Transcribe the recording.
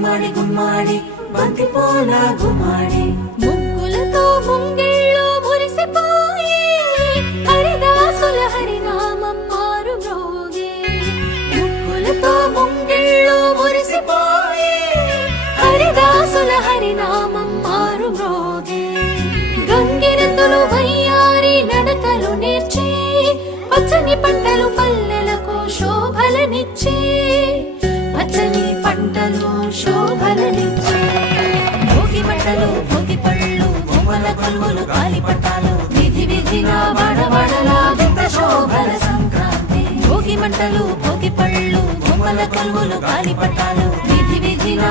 గుమ్మడి గుమ్మడి బంతి పూల గుమ్మడి ముగ్గులతో ముంగిళ్ళు మురిసిపోయే హరిదాసుల హరినామం మారు మ్రోగే. ముగ్గులతో ముంగిళ్ళు మురిసిపోయే హరిదాసుల హరినామం మారు మ్రోగే. గంగిరెద్దులు వయ్యారి నడకలు నేర్చి పచ్చని పంటలు పల్లెలకు శోభలనిచ్చే. పచ్చని పంటలు శోభలనిచ్చే. భోగి మంటలు భోగి పళ్ళు బొమ్మల కొలువులు గాలి పటాలు విధి విధిన వడవడలా వింత శోభల సంక్రాంతి. భోగి మంటలు భోగి పళ్ళు బొమ్మల కొలువులు గాలి పటాలు విధి విధిన